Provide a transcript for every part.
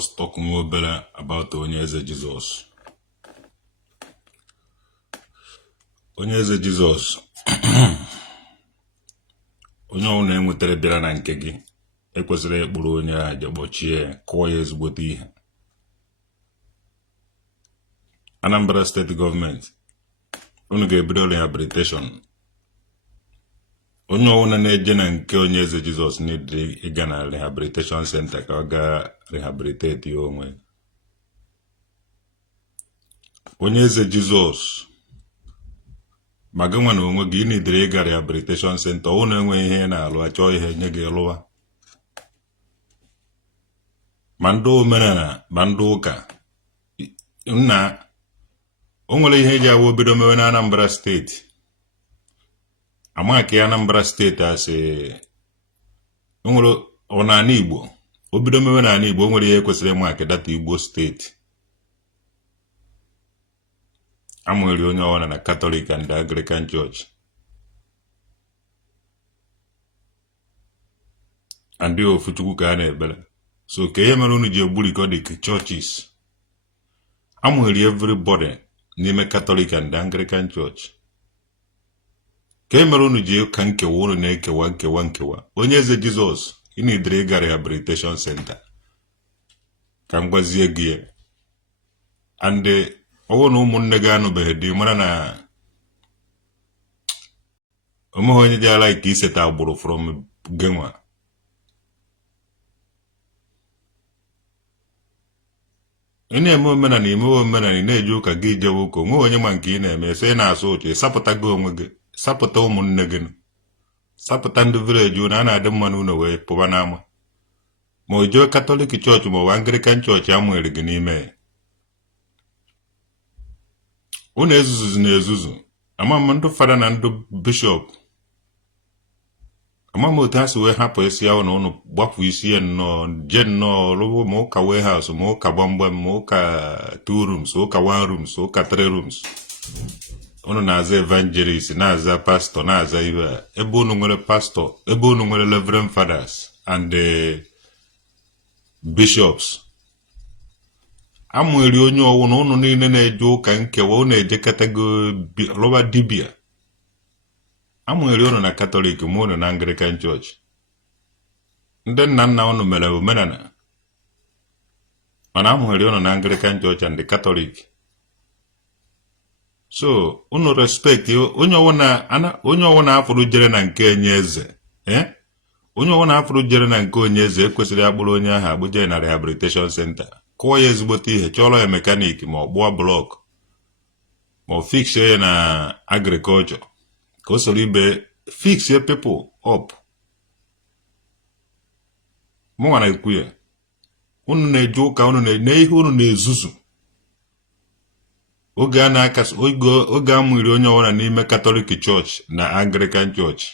just talk more better about Onyeze Jesus. Onyeze Jesus. Onye ọ na-enwetere bịara na nke gị ekwesịrị ịkpụrụ onye a jegbochie kụọ ya ezigbote ihe. Anambra State Government unu ga-ebido rehabilitation. Onye ọwụna na-eje na nke Onyeze Jesus n'idiri ịga na rehabilitation center ka ọ ga rehabilitate ya onwe. Onyeze Jesus ma gị nwa na onwe gị n'idiri ịga rehabilitation center ọ na-enwe ihe na-alụ achọ ihe nye gị lụwa. Ma ndị omenala ma ndị ụka nna o nwere ihe eji awụ obido mewe na Anambra steeti. Amaka ya Anambra steeti asị o nwere ọnana Igbo obido mewe na Igbo o nwere ihe kwesịrị ịma ka data Igbo steeti. Amụghịrị onye ọwana na Catholic and Anglican Church. Ndị ofu Chukwu ka a na-ebere. So ka ihe mere unu ji egburikọ dị churches. Amụghịrị everybody n'ime Catholic and Anglican Church. Ka ihe mere unu ji ka nkewa unu na-ekewa. Onyeze Jesus ị na-edere ịga rehabilitation center. Ka m gwazie gị and ọwụ na ụmụnne gị anụbeghị dị mara na onweghị onye dị ala ike iseta agbụrụ from genwa. Ị na-eme omenala imewe omenala ị na-eji ụka gị jewe ụka onwe onye ma nke ị na-eme so ị na-asụ ụchụ sapụta gị onwe gị sapụta ụmụnne gị sapụta ndị village unu a na-adị mma n'ụlọ wee pụba n'ama ma o jee Catholic Church ma ọ bụ Anglican Church amụghịrị gị n'ime. Unu ezuzu na-ezuzu ama ndị fada na ndị bishọp ama otu ha si wee hapụ isi ya na unu gbapụ isi ya nnọọ je nnọọ rụọ ma ụka warehouse ma ụka gbamgbam ma ụka 2 rooms ụka 1 rooms ụka 3 rooms. Unu na-aza evangelist na-aza pastor na-aza ibe ebe unu nwere pastor ebe unu nwere reverend fathers and bishops. Amụghịrị onye ọwụ na unu niile na-eje ụka nkewa unu ejekọtago lụwa dibia. Amụghịrị unu na Catholic ma unu na Anglican Church. Ndị nna nna unu mere omenala mana amụghịrị unu na Anglican Church and the Catholic. So unu respect onye ọwụna afụrụ jere na nke Onyeze onye ọwụna afụrụ jere na nke Onyeze ekwesịrị akpụrụ onye ahụ agbụje na rehabilitation center kụọ ya ezigbote ihe chọrọ ya mekanik ma ọ gbụọ blọk ma ọ fix ya na agriculture ka o soro ibe fix ya people up. Mụnwa na-ekwu ya unu na-eje ụka unu na ihe unu na-ezuzu oge a na-akasị oge amụghịrị onye ọwụna n'ime Catholic Church na Anglican Church.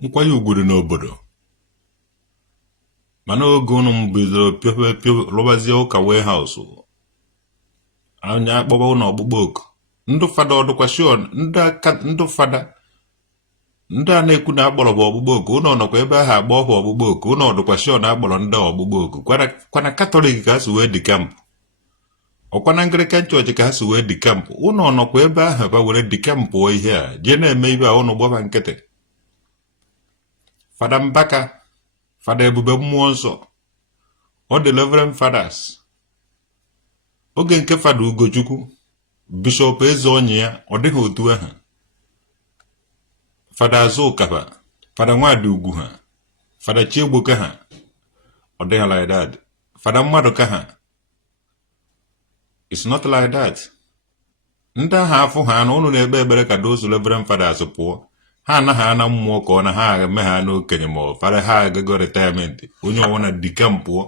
Nkwanye ugwu dị n'obodo mana oge unu bidoro lụbazie ụka warehouse anya akpọba unu ọgbụgba oku ndị fada ọdụkwashion ndị fada ndị a na-ekwu na akpọrọ bụ ọgbụgba oku unu ọnọkwa ebe ahụ agba ọhụ ọgbụgba oku unu ọdụkwashion akpọrọ ndị ọgbụgba oku kwana Catholic ka ha si wee dị kampụ ọkwa na Anglican Church ka ha si wee dị kampụ unu ọnọkwa ebe ahụ ba were dị kampụ ihe a jee na-eme ibe a unu gbaba nkịtị. Fada Mbaka Fada Ebube Mmụọ Nsọ ọ dị Reverend Fathers oge nke Fada Ugochukwu Bishop Eze Onye ya ọ dịghị otu ahụ. Fada Azụka Fada Nwadi Ugwu ha Fada Chiegboke ha ọ dịghị like that. Fada Mmadụka ha it's not like that. Ndị ahụ afụ ha na unu na-ekpe ekpere ka those Reverend Fathers pụọ ha anaghị ana mmụọ ka ọ na ha eme ha n'okenye ma ọ fara ha agago retirement onye ọwụna dịka mpụọ.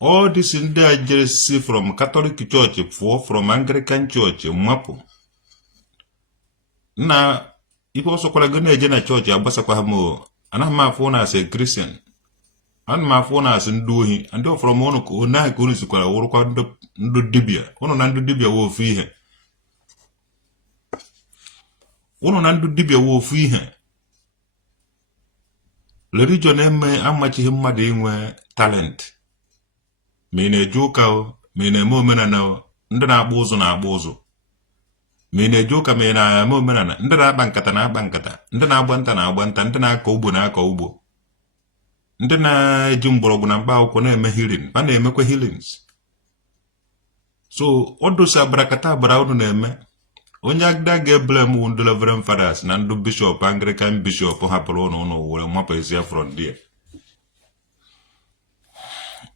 All this ndị a jere si from Catholic Church pụọ from Anglican Church mmapụ na ihe ọsọkwara gị na-eje na chọọchị agbasakwa ha m anaghị m afụ na asị Christian ana m afụ na asị ndị ohi ndị ọfọrọ m ọnụ ka onye ahụ ka unu sikwara wụrụkwa ndị dibia ụnụ na ndị dibia wee ofu ihe. Unu na ndị dibia wee ofu ihe. religion eme amachighị mmadụ inwe talent ma ị na-eje ụka o ma ị na-eme omenala o ndị na-akpụ ụzụ na-akpụ ụzụ ma ị na-eje ụka ma ị na-eme omenala ndị na-akpa nkata na-akpa nkata ndị na-agba nta na-agba nta ndị na-akọ ugbo na-akọ ugbo ndị na-eji mgbọrọgwụ na mkpa akwụkwọ na-eme healing ha na-emekwa healings so odosa barakata abara unu na-eme onye agda ga-eblem wu ndị Reverend Fathers na ndị bishop Anglican bishop hapụrụ ụnụ were mapụzie from there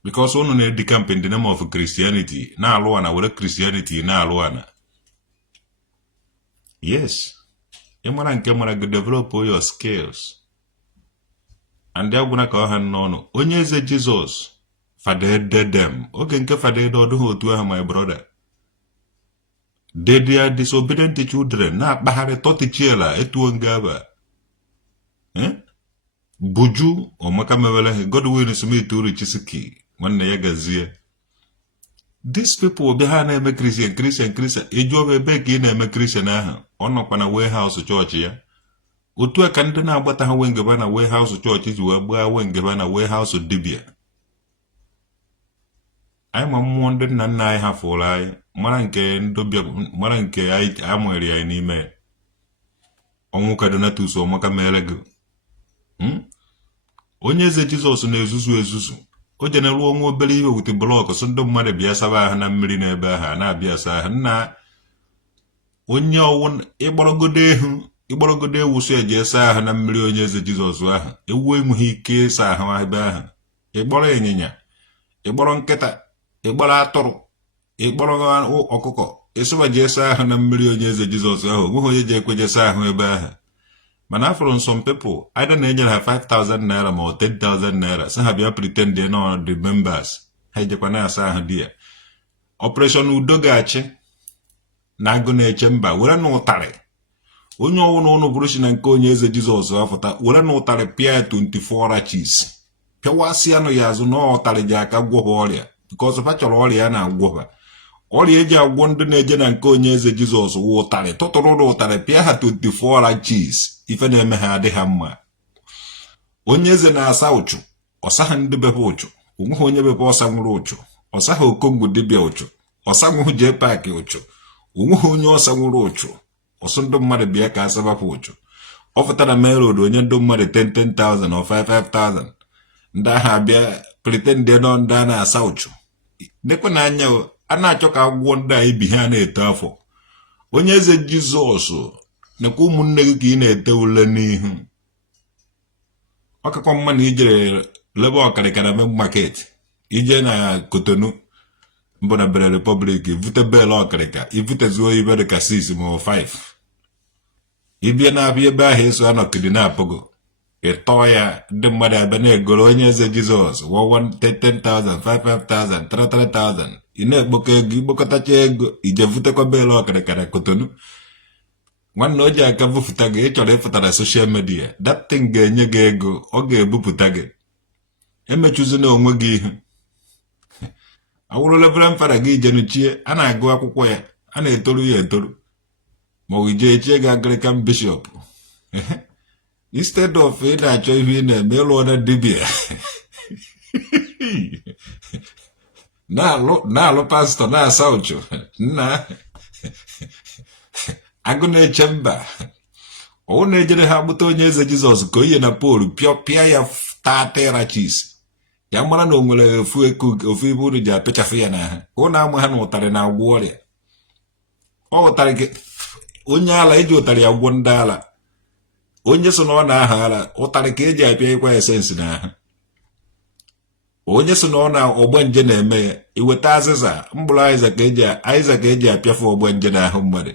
because unu na-edi camp in the name of Christianity na-alụ ana were Christianity na-alụ ana yes ịmara nke mara gị develop your skills and agwụna ka ọha n'ọnụ onye eze Jizọs fadedem oge nke fadede ọdụghị otu ahụ my brother they are disobedient children na-akpagharị tọtichiela etuo ngaba buju ọmaka mewele Godwin Smith uri Chisiki nwanne ya gazie these people bịa ha na-eme Christian ejuoba ebe ka ị na-eme Christian ahụ ọ nọkwa na warehouse chọọchị ya otu a ka ndị na-agbata ha wengeba na warehouse chọọchị ji wee gbaa wengeba na warehouse dibia anyị ma mmụọ ndị nna nna anyị hafụrụ anyị mara nke anyị amụghịrị anyị n'ime ọnwụ ka Donatus ọmaka mere gị onye eze Jizọs na-ezuzu o jere rụọ nwa obere ihe wute blọkụ so ndị mmadụ bịa saba ahụ na mmiri n'ebe ahụ na-abịa asa ahụ nna onye ọwụ ịgbọrọgodo ewu so eji esa ahụ na mmiri onye eze Jizọs ahụ ewu enweghị ike ịsa ahụ ebe ahụ ịgbọrọ ịnyịnya ịgbọrọ nkịta ịgbọrọ atụrụ ịgbọrọ ọkụkọ ịsụba ji esa ahụ na mmiri onye eze Jizọs ahụ onweghị onye ji ekweje esa ahụ ebe ahụ mana afọrọ some people either na-enyere ha 5,000 naira ma 10,000 naira sị ha bịa pretend na the members ha ejekwa na-asa ahụ di ya Operation Udo ga-achị na agụ na-eche mba were na ụtarị onye ọwụna ụnụ bụrụ si na nke onye eze Jizọs afụta were na ụtarị pịa 24 rachis pịawasịanụ ya azụ na ụtarị ji aka gwọha ọrịa because ha chọrọ ọrịa ya na-agwọha ọrịa eji agwọ ndị na-eje na nke onye eze Jizọs wụ ụtarị tụtụrụ na ụtarị pịa ha 24 rachis ife na-eme ha adịghị mma onye eze na-asa ụchụ ọsaha ndị bepe ụchụ onweghị onye bepe ọsa nwụrụ ụchụ ọsaha okongwu dibịa ụchụ ọsa nwụhụ jee paakị ụchụ onweghị onye ọsa nwụrụ ụchụ ọsọ ndị mmadụ bịa ka asabapụ ụchụ ọ fụtara main road onye ndị mmadụ 10,000 or 5,000 ndị ahụ abịa pretend nọ ndị a na-asa ụchụ nekwe na anya a na-achọ ka agwụgwọ ndị a ibi ha na-eto afọ onye eze Jizọs nekwa ụmụnne gị ka ị na-ete ule n'ihu ọkakwa mma na ijere lebe ọkarịkara main market ije na Kotonu mbụ na Benin Republic ivute bel ọkarịka ivutezuo ibe dị ka 6 ma 5 ibie na-abịa ebe ahụ eso anọkidi na-apụgo ịtọ ya ndị mmadụ abịa na-egoro onye eze Jizọs 10,000 5,000 3,000 ị na-ekpokọ ego ikpokọtacha ego ije vutekwa bel ọkarịka na Kotonu nwanne o ji aka bupụta gị ịchọrọ ịfụta na soshal midia datin ga-enye gị ego ọ ga-ebupụta gị emechuzina onwe gị ihu awụrụ Reverend Father gị ijenuchie a na-agụ akwụkwọ ya a na-etoru ya etoru ma ọ ije echie gị Anglican bishop instead of ị na-achọ ihe ị na-eme ịlụọ na dibia na-alụ pastọ na-asa ụchụ nna agụ na-eche mba ọwụ na-ejere ha gbụta onye eze Jizọs ka oye na polu pịa ya 30 rachis ya mara na o nwere ofu ibe unu ji apịchafụ ya na ha ụnụ ama ha na ụtarị na-agwọ ọrịa ọ ụtarị gị onye ala eji ụtarị ya gwọ ndị ala onye so na ọ na-aha ala ụtarị ka eji apịa ịkwa esensị na ha onye so na ọ na ọgbanje na-eme ya iweta azịza mbụrụ aịza ka eji apịafụ ọgbanje na ahụ mmadụ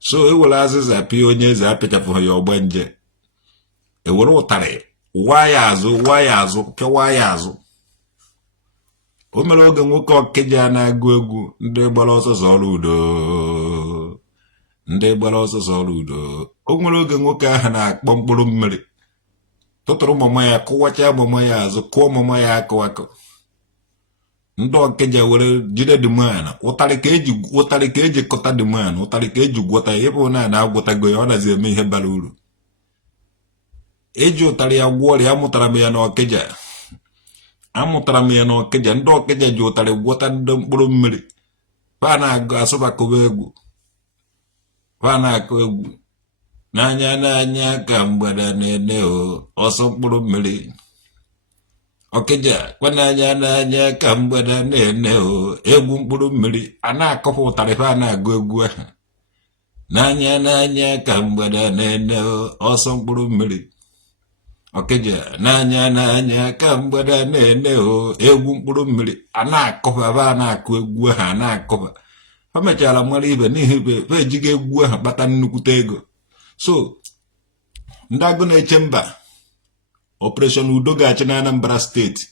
so ewere azịza pịa onye eze apịchafụ ya ọgbanje ewere ụtarị waa ya azụ pịawa ya azụ o mere oge nwoke ọkịja a na-agụ egwu ndị gbara ọsọsọ ọrụ udo o nwere oge nwoke ahụ na-akpọ mkpụrụ mmiri tụtụrụ mama ya kụwacha mama ya azụ kụọ mama ya akụ ndị ọkịja were jide dịman ụtarị ka eji kọta dịman ụtarị ka eji gwọta ya ebe ọ na-agwọtago ya ọ nazi eme ihe bara uru eji ụtarị ya gwọ ọrịa. Amụtara m ya n'Ọkịja. Amụtara m ya n'Ọkịja. Ndị Ọkịja ji ụtarị gwọta ndị mkpụrụ mmiri. Pa na-agụ asụbakọba egwu. Pa na-akụ egwu. N'anya ka mgbada na-ene ọsọ mkpụrụ mmiri. Ọkịja kwa n'anya ka mgbada na-ene egwu mkpụrụ mmiri. A na-akọpụ ụtarị pa na-agụ egwu ahụ. N'anya ka mgbada na-ene ọsọ mkpụrụ mmiri. Ọkịja n'anya ka mgbada na-ene egwu mkpụrụ mmiri. A na-akọpụ pa na-akụ egwu ahụ. A na-akọpụ. Ha mechara mara ibe n'ihi ibe pa ejighị egwu ahụ kpata nnukwute ego. So ndị agụ na-eche mba Operation Udo ga-achị na Anambra steeti.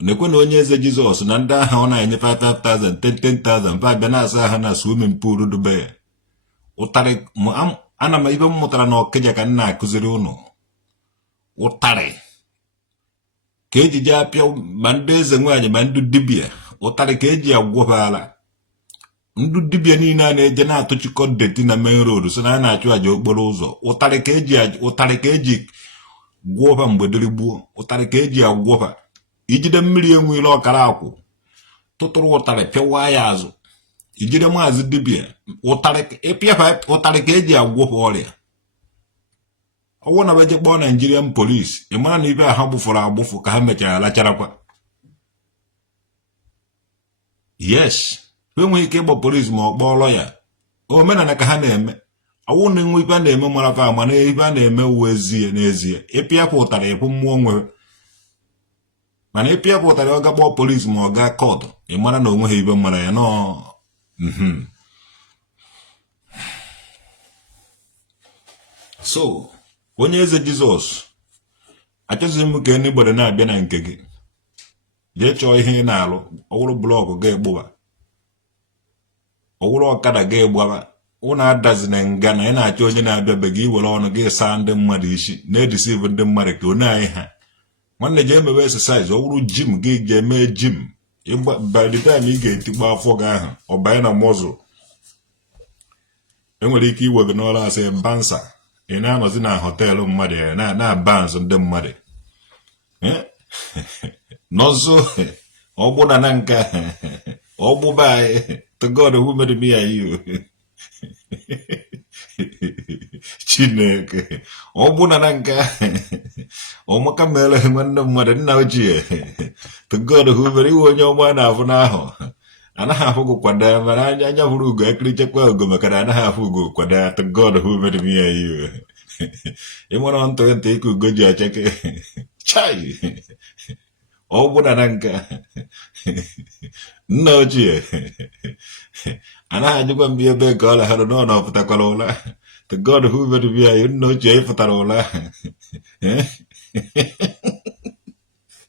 Na-ekwe na onye eze Jizọs na ndị agha ọ na-enye 5,000 10,000 pa bịa na-asa aha na swimming pool dube ya. Ụtarị ana m ibe m mụtara na Ọkịja ka m na-akụziri ụnụ. Ụtarị ka eji apịa ma ndị eze nwaanyị ma ndị dibịa. Ụtarị ka eji agwọbala ndị dibịa niile a na-eje na-atụchikọ deti na main road so na a na-achụ aja okporo ụzọ. Ụtarị ka eji gwọba mgbe dịrị gbuo. Ụtarị ka eji agwọba. Ijide mmiri enwere ọkara akwụ tụtụrụ ụtarị pịawa ya azụ. Ijide maazị dibịa ụtarị ka eji agwọba ọrịa. Ọwụ na beje kpọọ Nigerian police. Ị mara na ibe ha gbufụrụ agbụfụ ka ha mechara lacharakwa. Yes, enweghị ike ịgba polisi ma ọ kpọọlọ ya. Omenala ka ha na-eme. Ọwụ na enwe ibe a na-eme marafa mana ibe a na-eme uwe ezie n'ezie. Ịpịapụ ụtarị ịpụ mmụọ nwere. Mana ịpịapụ ụtarị ọ ga kpọọ polisi ma ọ ga kọtụ. Ị mara na onweghị ibe mara ya nọ. So onye eze Jizọs achọghịzi m ka ndị gbere na-abịa na nke gị. Jee chọọ ihe ị na-alụ. Ọwụrụ blọọgụ ga-egbụba. Ọwụrụ ọkada ga-egbaba. Ụnụ adazi na nga na ị na-achọ onye na-abịa be gị iwere ọnụ gị saa ndị mmadụ isi na-edisive ndị mmadụ ka onye anyị ha. Nwanne jee mewe exercise. Ọwụrụ jim gị jee mee jim. By the time ị ga-etikpo afọ gị ahụ ọ banye na mọzụ. Enwere ike iwe gị n'ọrụ asị bansa. Ị na-anọzi na họteelụ mmadụ ya na-abans ndị mmadụ. N'ọzọ ọgbụna na nke ọgbụba anyị. To God who made me and you. Chineke. Ọgbụna na nke ọmaka mere nwanne mmadụ nna ochie. To God who made iwe onye ọma na-afụ n'ahụ. Anaghị afụ gị kwado ya mana anya hụrụ ugo ekirichekwa ugo maka na anaghị afụ ugo kwado ya. To God who made me and you. Ị nwere ntụ ntụ ike ugo ji acheke. Chai. Ọgbụna na nke nna ochie anaghị ajụkwa mbi ebe ka ọ laghara nọ na ọpụtakwara ụla. To God who made me and you. Nna ochie ịpụtara ụla.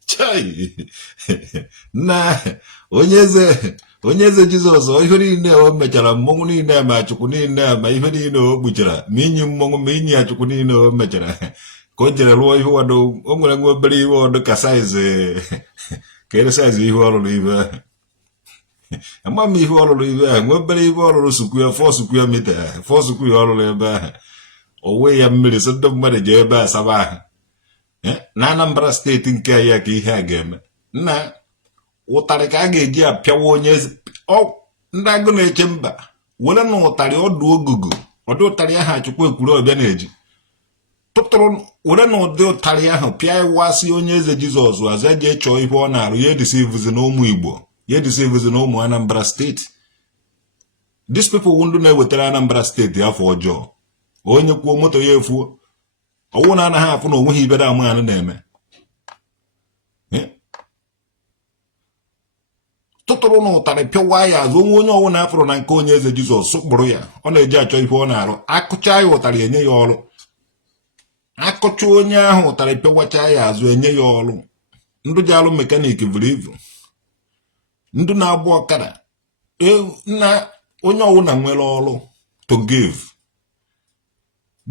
Chai. Na onye eze Jizọs ihe niile o mechara mmọnwụ niile ma achụkwu niile ma ihe niile o kpuchara ma inyi mmọnwụ ma inyi achụkwu niile o mechara ka o jere rụọ ihe wado. O nwere nwa obere ihe ọdụ ka saizi ka ere saizi ihe ọrụrụ ibe. Ama m ihe ọrụrụ ibe ahụ nwa obere ihe ọrụrụ sukwu ya 4 sukwu ya mita 4 sukwu ya ọrụrụ ebe ahụ. Owe ya mmiri so ndị mmadụ ji ebe asaba ahụ. Na Anambra steeti nke ya ka ihe a ga-eme. Nna ụtarị ka a ga-eji apịawa onye eze. Ndị agụ na-eche mba were na ụtarị ọdụ ogugu ọdụ ụtarị ahụ achụkwa ekwuru ọbịa na-eji tụtụrụ were na ụdị ụtarị ahụ pịa ịwasị onye eze Jizọs aza jee chọọ ihe ọ na-arụ. Ya edisivizi na ụmụ Igbo. Ya edisivizi na ụmụ Anambra steeti. These people wụ ndị na-ewetara Anambra steeti afọ ọjọọ. Onye kwuo moto ya efuo. Ọwụ na anaghị afụ na onweghị ibe ama anụ na-eme. Tụtụrụ na ụtarị pịawa ya azụ. Onye ọwụ na-afụrụ na nke onye eze Jizọs sụkpụrụ ya. Ọ na-eji achọ ihe ọ na-arụ. Akụcha ya ụtarị enye ya ọrụ. Akụcha onye ahụ ụtarị pịawacha ya azụ enye ya ọrụ. Ndụ ji alụ mekaniki buru ibu. Ndụ na-agba ọkada. Na onye ọwụna nwere ọrụ to give.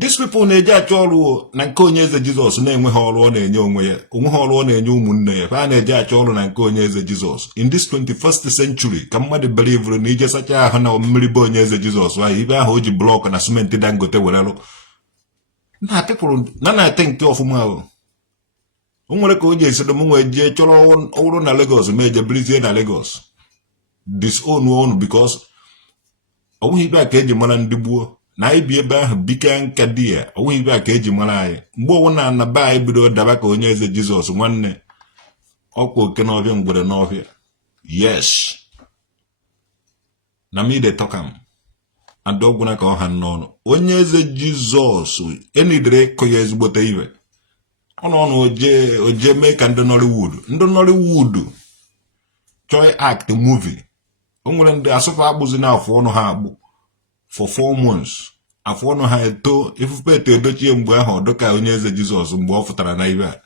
These people na-eji achọ ọrụ na nke onye eze Jizọs na-enweghị ọrụ ọ na-enye onwe ya. Onweghị ọrụ ọ na-enye ụmụnne ya. Ha na-eji achọ ọrụ na nke onye eze Jizọs. In this 21st century ka mmadụ believere na ije sacha ahụ na mmiri bụ onye eze Jizọs ahụ ibe ahụ o ji blọk na simenti Dangote were lụ. na people na think ọfụma o nwere ka o ji esi m nwee jee chọrọ ọrụ na Lagos ma eje brizie na Lagos disown onu because onweghị ibe a ka eji mara ndị gboo na anyị bi ebe ahụ bika nka di ya onweghị ibe a ka eji mara anyị mgbe ọnwụ na anaba anyị bido daba ka onye eze Jizọs nwanne ọkwa oke n'ọbịa ngwere n'ọbịa yes na me dey talk am adọgwụna ka ọha n'ọnụ onye eze Jizọs enidere ịkụ ya ezigbote ibe ọnụ oje mee ka ndị Nollywood chọọ act movie o nwere ndị asụfụ agbụzi na afọ ọnụ ha agbụ for 4 months afọ ọnụ ha eto ifufe eto edochie mgbe ahụ ọdụka onye eze Jizọs mgbe ọ fụtara na ibe a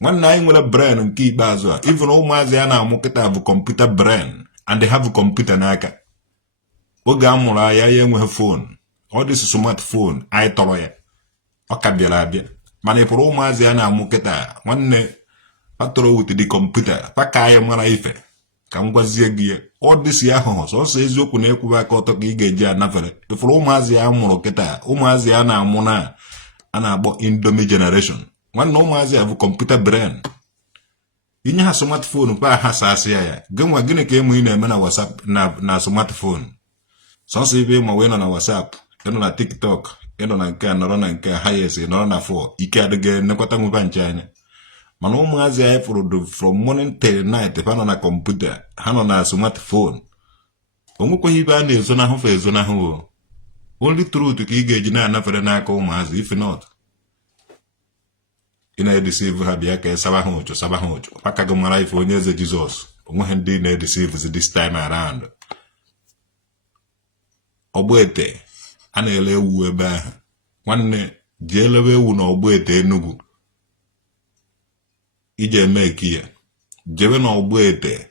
nwanne anyị nwere brain nke ikpeazụ a even ụmụazị ya na-amụ kịta bụ computer brain and they have computer n'aka oge a mụrụ ya enweghị phone ọ dị smartphone anyị tọrọ ya ọ ka bịara abịa mana ị pụrụ ụmụazị ya na-amụ kịta nwanne patoro with the computer paka anyị mara ife ka m gwazie gị ya ọ dịsi ahụhụ sọsọ eziokwu na-ekwuba aka ọtọ ka ị ga-eji anafere ịfụrụ ụmụazị ya mụrụ kịta ụmụazị ya na-amụ na a na-akpọ Indomie generation nwanne ụmụazị ya bụ kọmputa brain inye ha smartphone pa ha sasịa ya gịnwa gịnị ka ịmụ ị na-eme na WhatsApp na smartphone sọsọ ibe ma wee nọ na WhatsApp ịnọ na TikTok ịnọ na nke a nọrọ na nke ha yes nọrọ na 4 ike adịghị nekwata nweba nche anya mana ụmụazị anyị fụrụ from morning till night ha nọ na kọmputa ha nọ na smartphone o nwekwaghị ibe a na-ezonahụ fa ezonahụ only truth ka ị ga-eji na-anafere n'aka ụmụazị if not ị na-edeceive ha bịa ka saba ha ụchụ maka gị mara ife onye eze Jizọs onweghị ndị na-edeceive this time around Ọgbete a na-ele ewu ebe ahụ nwanne ji elewe ewu na Ọgbete Enugu ije eme eki ya jebe na Ọgbete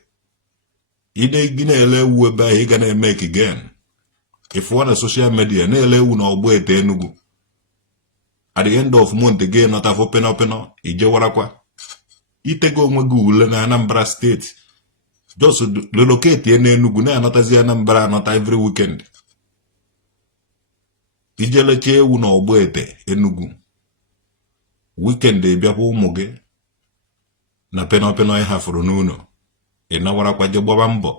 gị na-ele ewu ebe ahụ ị ga na-eme eki gen ịfụwa na social media na-ele ewu na Ọgbete Enugu at the end of month gị nọtafụ penọpenọ ije warakwa itego onwe gị ule na Anambra steeti just relocate ya n'Enugu na-anọtazi Anambra anọta every weekend ije lecha ewu na Ọgbete Enugu weekend bịakwa ụmụ gị na penọpenọ ị hafụrụ n'ụlọ ị nawarakwa je gbaba mbọ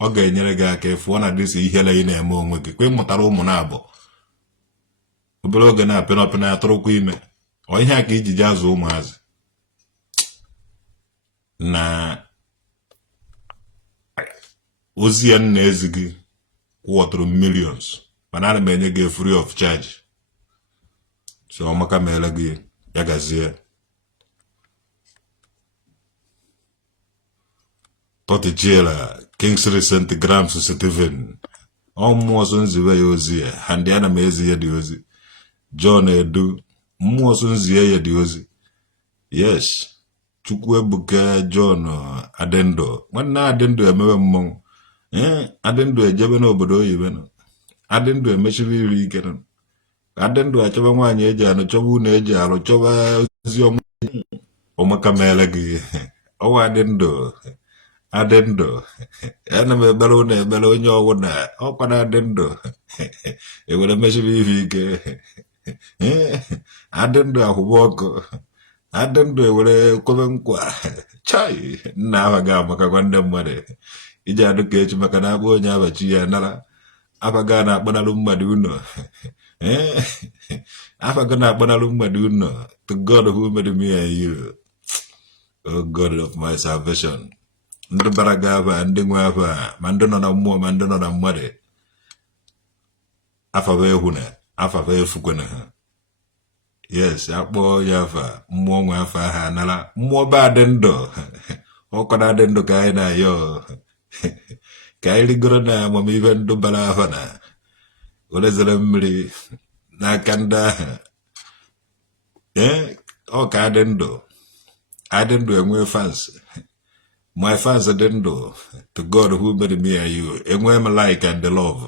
ọ ga-enyere gị aka ịfụọ na dịsi ihele ị na-eme onwe gị kwa ịmụtara ụmụ na-abụ obere oge na penọpenọ ya tụrụkwa ime ọ ihe a ka ijiji azụ ụmụazị na ozi ya nna ezi gị kwụọtụrụ millions mana ana m enye gị free of charge so ọmaka meele gị ya gazie Portichiela Kingsley St. Grams Stephen mmụọ nsọ nziwe ya ozi ya ha ndị ana m ezi ya dị ozi John Edu mmụọ nsọ nziwe ya dị ozi yes Chukwuebuka John Adendo nwanne Adendo emewe mmọnwụ Adendo ejebe n'obodo oyibo nọ Adendo emechiri iri ike nọ Adendo achọba nwaanyị eji anụ chọba unu eji alụ chọba ozi ọmaka meele gị ọwa Adendo ana m ekpere ụnụ ekpere onye ọwụna ọkwa na Adendo ewere mechiri iri ike Adendo akwụba ọkụ Adendo ewere kwebe nkwa chai nna aha ga amakakwa ndị mmadụ iji adụ ka echi maka na akpọ onye abachi ya nara afaga na-akpanarụ mmadụ ụnọ afaga na-akpanarụ mmadụ ụnọ to God who made me and you oh God of my salvation ndị bara gị aba ndị nwe aba ma ndị nọ na mmụọ ma ndị nọ na mmadụ afaba ehu na afaba efukwana ha yes akpọ ya afa mmụọ nwe afa ha nara mmụọ ba adị ndụ ọkwa na adị ndụ ka anyị na-ayọ ka anyị rigoro na amamihe ndụ bara afa na were zere mmiri n'aka ndị ahụ ọ ka adị ndụ enwe fans my fans dị ndụ to God who made me and you enwe m like and the love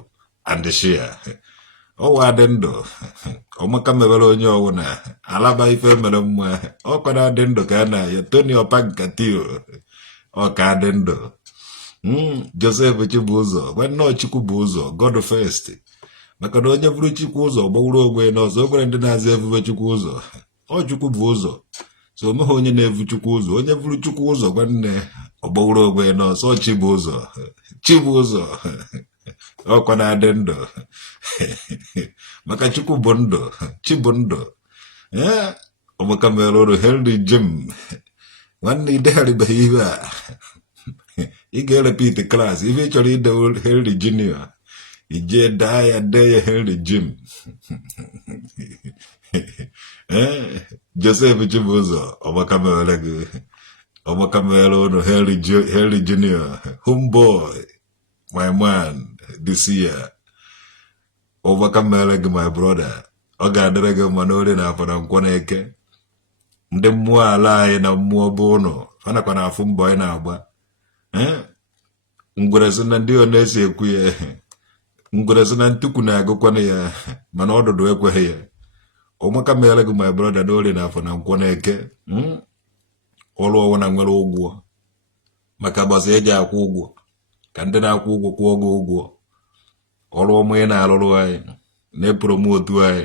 and the share ọwa adị ndụ ọmaka mebere onye ọwụ na alaba ife mere mma ọkwara adị ndụ ka a na-ayọ Tony Ọpankatio ọ ka adị ndụ Joseph Chibụzọ nwanne Chukwu bụ ụzọ God first maka na onye bụrụ Chukwu ụzọ gbawuru onwe n'ọzọ o nwere ndị na-aza evuve Chukwu ụzọ ọ Chukwu bụ ụzọ so omeghe onye na-evu Chukwu ụzọ onye bụrụ Chukwu ụzọ nwanne ọ gbawuru onwe n'ọzọ chi bụ ụzọ chi bụ ụzọ ọkwa na-adị ndụ maka Chukwu bụ ndụ chi bụ ndụ ọmaka mere ụrụ Henry Jim nwanne idegharịbeghị ihe a ị ga-erepit klas ife ị chọrọ ide Henry Junior ije daa ya dee ya Henry Jim Joseph Chibụzọ ọmaka mere ụnụ Henry Junior homeboy my man this year ọmaka mere gị my brother ọ ga-adịrị gị mma n'ori na afọ na nkwọ na eke ndị mmụọ ala anyị na mmụọ bụ ụnụ fanakwa na afụ mbọ anyị na-agba ngwere sị na ndị ọ na-esi ekwu ya ngwere sị na ntukwu na-agụkwana ya mana ọdụdụ ekweghị ya ọmaka mere gị my brother n'ori na afọ na nkwọ na eke ọrụ ọwụ na nwere ụgwọ maka gbasa eji akwụ ụgwọ ka ndị na-akwụ ụgwọ kwụọ gị ụgwọ ọrụ ọma ị na-arụrụ anyị na-epromotu anyị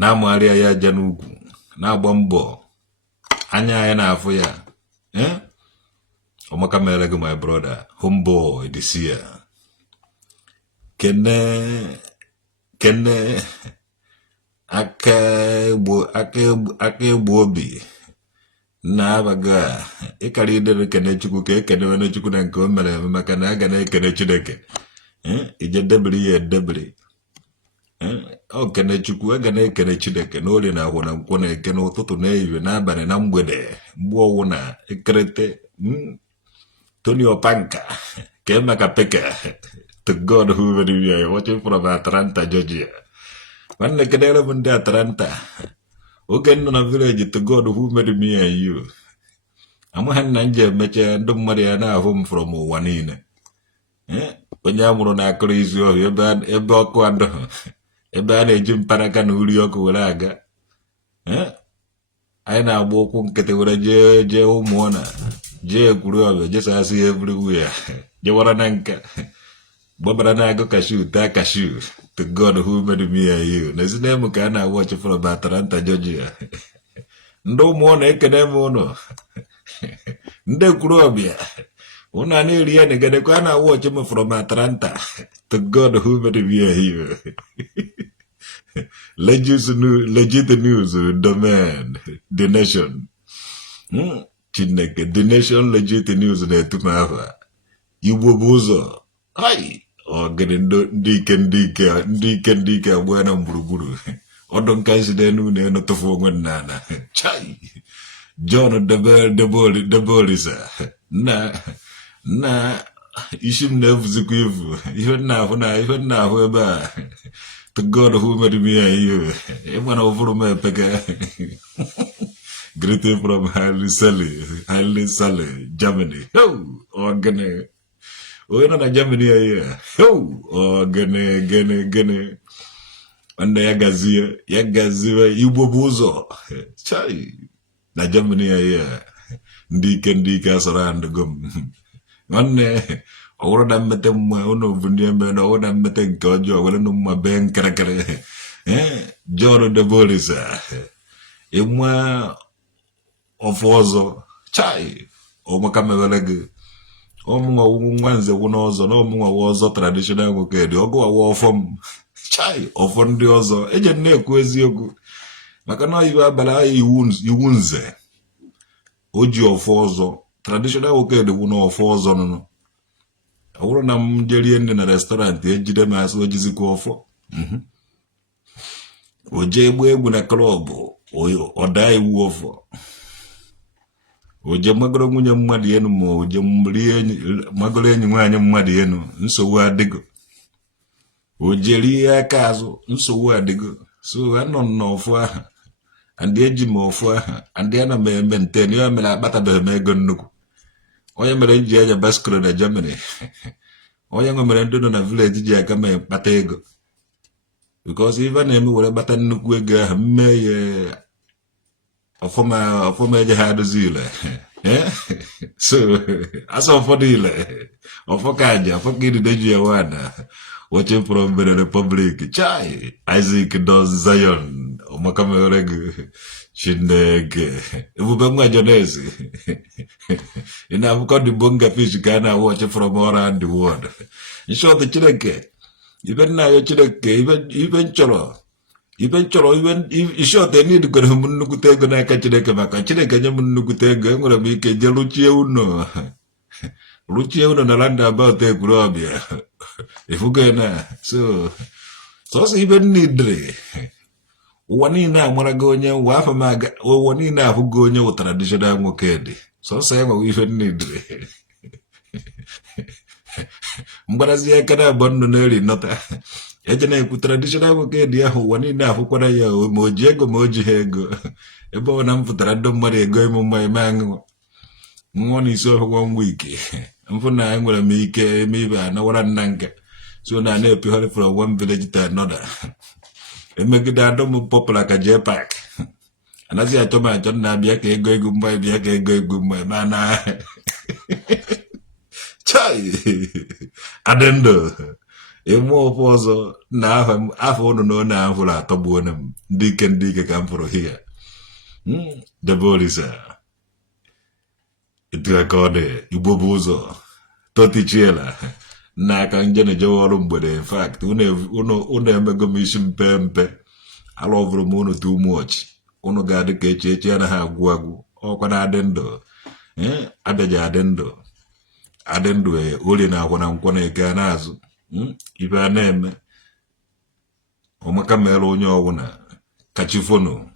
na-amagharị anyị aja n'ugwu na-agba mbọ anya anyị na-afụ ya ọmaka mere gị my brother homeboy this year kene aka egbu obi na-abaga ịkara idere kene Chukwu ka ekenewene Chukwu na nke o mere eme maka na a ga na-ekene Chineke ije debiri ya edebiri ọ kene Chukwu a ga na-ekene Chineke n'orie na agwụ na nkwọ na eke n'ụtụtụ na ehihie n'abalị na mgbede mgbe ọwụ na ekerete Tony Opanka ka emeka peke to God who made me watching from Atlanta, Georgia. Nwanne kedere m ndị Atlanta oge nọ na village to God who made me and you amaghị nna nje emeche ndị mmadụ ya na-ahụ m from ụwa niile onye a mụrụ na akụrụ izu ọhụ ebe ọkụ adọghị ebe a na-eji mkparaka na uri ọkụ were aga anyị na-agba ụkwụ nkịtị were jee ụmụọna jee ekwuru ọbịa jesasị ya everywhere jewara na nka gbabara na-agụ kashu taa kashu to God who made me and you na ezi na-emu ka a na-awọchị from Atlanta, Georgia ndị ụmụọna ekene m ụnụ ndị ekwuru ọbịa ụnụ a na-eri ya negedekwa a na-awọchị m from Atlanta to God who made me and you legit news domain the nation Chineke the nation legit news na-etu m afa Igbo bụ ụzọ hai ogene ndị ike agba na gburugburu ọdụ nka nside n'ụlọ enotụfu onwe nna chai John Debolisa na isi m na-evuzikwa ivu ihe nna ahụ ebe a to God who made me and you ịmana ụfụrụ m epeka greeting from Haile Sally Germany ogene onye nọ na Germany ya ogene nwanne ya gazie Igbo bụ ụzọ chai na Germany ya ndị ike asọrọ andụgo m nwanne ọwụrụ na mmete mma ụnụ bụ ndị eme na ọwụrụ na mmete nke ọjọọ were nụ mma bee nkịrịkịrị John Debolisa ịma ọfụ ọzọ chai ọmaka mewere gị ọmụnwa nwa nze wụ n'ọzọ na ọmụnwa wụ ọzọ traditional nwoke dị ọgụ awa ọfọ m chai ọfọ ndị ọzọ eje na-ekwu eziokwu maka na iwe abalị ahụ iwu nze o ji ọfọ ọzọ traditional nwoke dị wụ n'ọfọ ọzọ nụnụ ọ bụrụ na m jerie nne na restọrantị ejide m asị ojizikwa ọfọ o jee gba egwu na klọbụ ọda iwu ọfọ o je magoro nwunye mmadụ enu ma o je magoro enyi nwaanyị mmadụ enu nsogbu adịgo o je rie aka azụ nsogbu adịgo so anọ n'ọfụ ahụ andị eji m ọfụ ahụ andị ana m eme nten ya mere akpatabeghị m ego nnukwu onye mere m ji anya baskoro na Germany onye nwe mere ndị nọ na village ji aka m kpata ego because ife na-eme were kpata nnukwu ego ahụ mme ya ọfọma eje ha adozi ile so asa ụfọdụ ile ọfọ ka aja ọfọ ka idide ji ya wana watching from the Republic. Chai, Isaac does Zion. Omakamereg, Chineke. Ubemwa Jonesi. And I've got the bunga fish Ghana watching from all around the world. You show the Chineke. Even now, your Chineke, even Cholo. Even Cholo, even you show they need to go to Munukutego na Kachineke Maka. Chineke, Munukutego, I'm going to make a Jaluchi Uno. Luchi Uno, Nalanda about the Grobia. If you go na, so even need Wanina Moragonia, Wafa Maga, or Wanina who go near traditional Mokedi. So say we even need. Mbazia Kada Bondonelli, not a traditional Mokedi, who Wanina who Korea, Mojego Mojihego, a bonum for Tradom Maria going my man. One is over 1 week. And for now, I'm going to make maybe an hour and nanka. So now I know people from one village to another. And make it a popular like a jetpack. And as I told my John Nabiak, go goodbye, Biak, go goodbye, man. Chai, Adendo. A more for now, I want to know now for a top one. Dick and Dick come for here. The body, sir. Itukakode, Ibobuzo, Totichela, Nakanjana Jorum, but in fact, une megomishim pempe, I love Romono too much. Uno gade keche and have guagu, or can adendo, Adaja adendo. Adendo, Ulina, when I'm gonna canazo, if I name Omakamelo, Nyona, Cachifono,